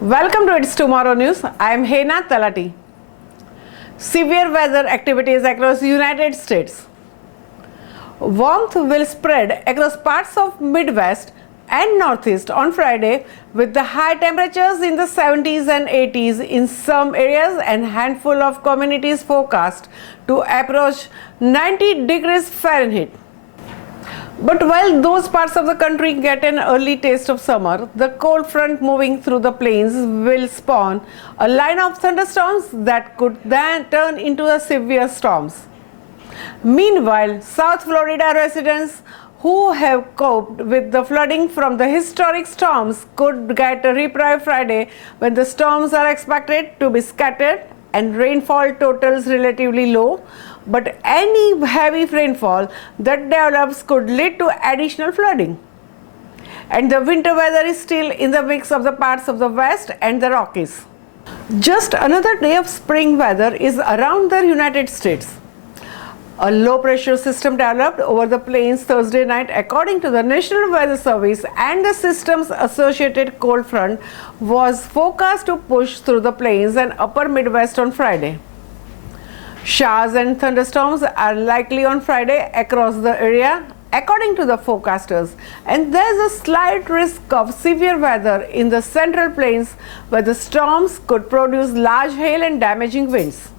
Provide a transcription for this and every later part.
Welcome to It's Tomorrow News. I am Hena Talati. Severe weather activities across the United States. Warmth will spread across parts of Midwest and Northeast on Friday, with the high temperatures in the 70s and 80s in some areas and handful of communities forecast to approach 90 degrees Fahrenheit. But while those parts of the country get an early taste of summer, the cold front moving through the plains will spawn a line of thunderstorms that could then turn into severe storms. Meanwhile, South Florida residents who have coped with the flooding from the historic storms could get a reprieve Friday, when the storms are expected to be scattered and rainfall totals relatively low. But any heavy rainfall that develops could lead to additional flooding. And the winter weather is still in the mix of the parts of the West and the Rockies. Just another day of spring weather is around the United States. A low pressure system developed over the plains Thursday night, according to the National Weather Service, and the system's associated cold front was forecast to push through the plains and upper Midwest on Friday. Showers and thunderstorms are likely on Friday across the area, according to the forecasters, and there's a slight risk of severe weather in the central plains, where the storms could produce large hail and damaging winds.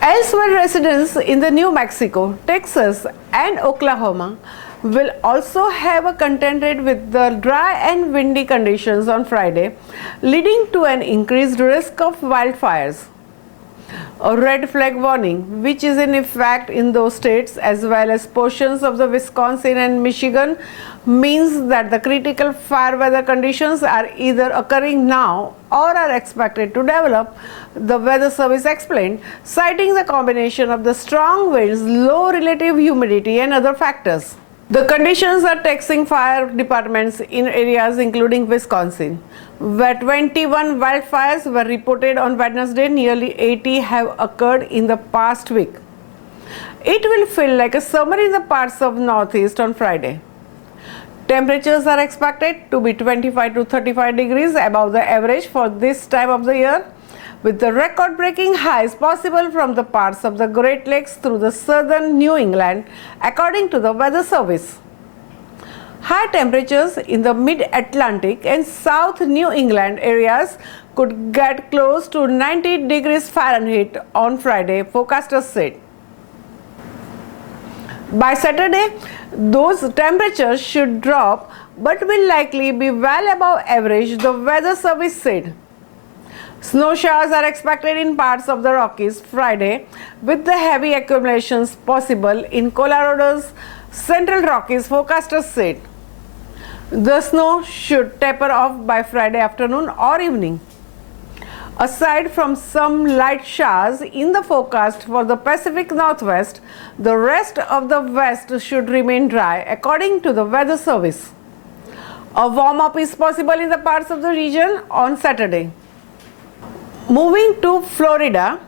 Elsewhere, residents in the New Mexico, Texas and Oklahoma will also have a contended with the dry and windy conditions on Friday, leading to an increased risk of wildfires. A red flag warning, which is in effect in those states as well as portions of the Wisconsin and Michigan, means that the critical fire weather conditions are either occurring now or are expected to develop, the Weather Service explained, citing the combination of the strong winds, low relative humidity and other factors. The conditions are taxing fire departments in areas including Wisconsin, where 21 wildfires were reported on Wednesday. Nearly 80 have occurred in the past week. It will feel like a summer in the parts of Northeast on Friday. Temperatures are expected to be 25 to 35 degrees above the average for this time of the year, with the record-breaking highs possible from the parts of the Great Lakes through the southern New England, according to the Weather Service. High temperatures in the mid-Atlantic and South New England areas could get close to 90 degrees Fahrenheit on Friday, forecasters said. By Saturday, those temperatures should drop but will likely be well above average, the Weather Service said. Snow showers are expected in parts of the Rockies Friday, with the heavy accumulations possible in Colorado's Central Rockies, forecasters said. The snow should taper off by Friday afternoon or evening. Aside from some light showers in the forecast for the Pacific Northwest, the rest of the West should remain dry, according to the Weather Service. A warm-up is possible in the parts of the region on Saturday. Moving to Florida,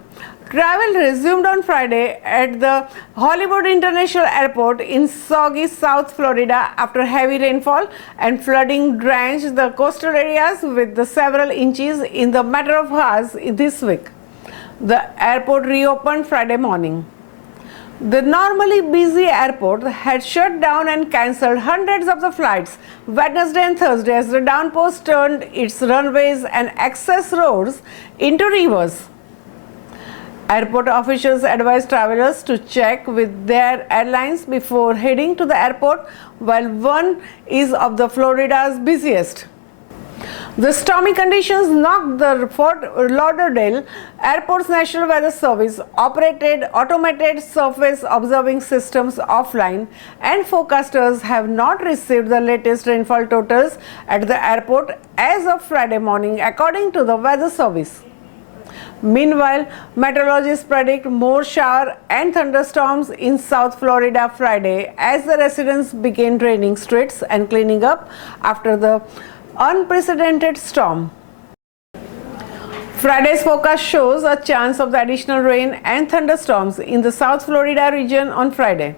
travel resumed on Friday at the Hollywood International Airport in soggy South Florida after heavy rainfall and flooding drenched the coastal areas with the several inches in the matter of hours this week. The airport reopened Friday morning. The normally busy airport had shut down and cancelled hundreds of the flights Wednesday and Thursday as the downpours turned its runways and access roads into rivers. Airport officials advised travelers to check with their airlines before heading to the airport, while one is of the Florida's busiest. The stormy conditions knocked the Fort Lauderdale Airport's National Weather Service operated automated surface observing systems offline, and forecasters have not received the latest rainfall totals at the airport as of Friday morning, according to the Weather Service. Meanwhile, meteorologists predict more shower and thunderstorms in South Florida Friday as the residents begin draining streets and cleaning up after the unprecedented storm. Friday's forecast shows a chance of the additional rain and thunderstorms in the South Florida region on Friday,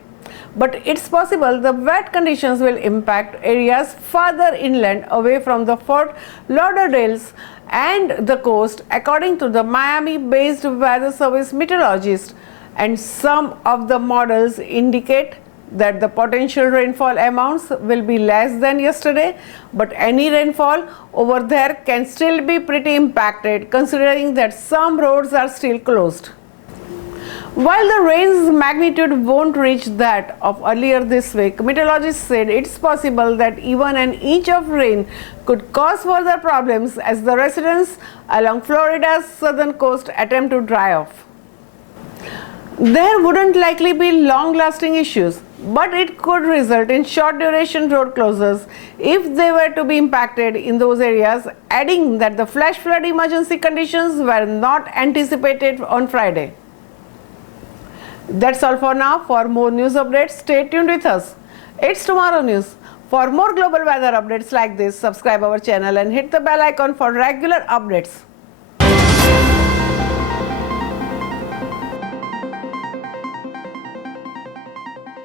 but it's possible the wet conditions will impact areas farther inland away from the Fort Lauderdales and the coast, according to the Miami-based Weather Service meteorologist, and some of the models indicate that the potential rainfall amounts will be less than yesterday, but any rainfall over there can still be pretty impacted considering that some roads are still closed. While the rain's magnitude won't reach that of earlier this week, meteorologists said it's possible that even an inch of rain could cause further problems as the residents along Florida's southern coast attempt to dry off. There wouldn't likely be long-lasting issues, but it could result in short-duration road closures if they were to be impacted in those areas, adding that the flash flood emergency conditions were not anticipated on Friday. That's all for now. For more news updates, stay tuned with us. It's Tomorrow News. For more global weather updates like this, subscribe our channel and hit the bell icon for regular updates.